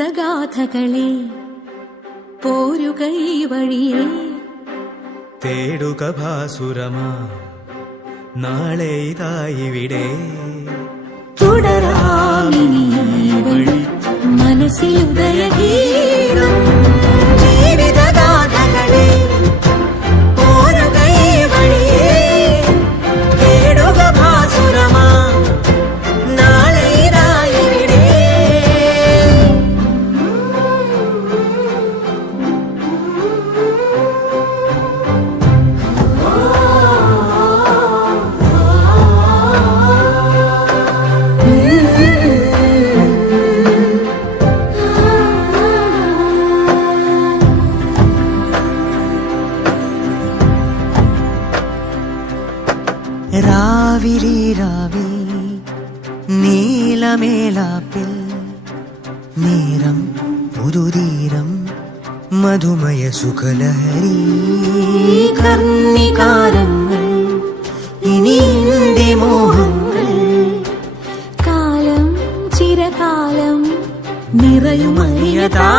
ജീവിതഗാഥകളെ പോരുക ഈ വഴിയെ തേടുക ഭാസുരമാ നാളെ ഇതായിവിടെ തുടരാമിനി വഴി മനസ്സിലുദയഗീതം ജീവിതഗാഥകളെ പോരുക ഈ വഴിയെ തേടുക ഭാസുരമാ നാളെ ഇതായിവിടെ രാവിൽ നീലമേലാപ്പിൽ നേരം പുതുതീരം മധുമയ സുഖലഹരി കർണികാരങ്ങൾ ഇനി എന്റെ മോഹങ്ങൾ കാലം ചിരകാലം നിറയുമറിയതാ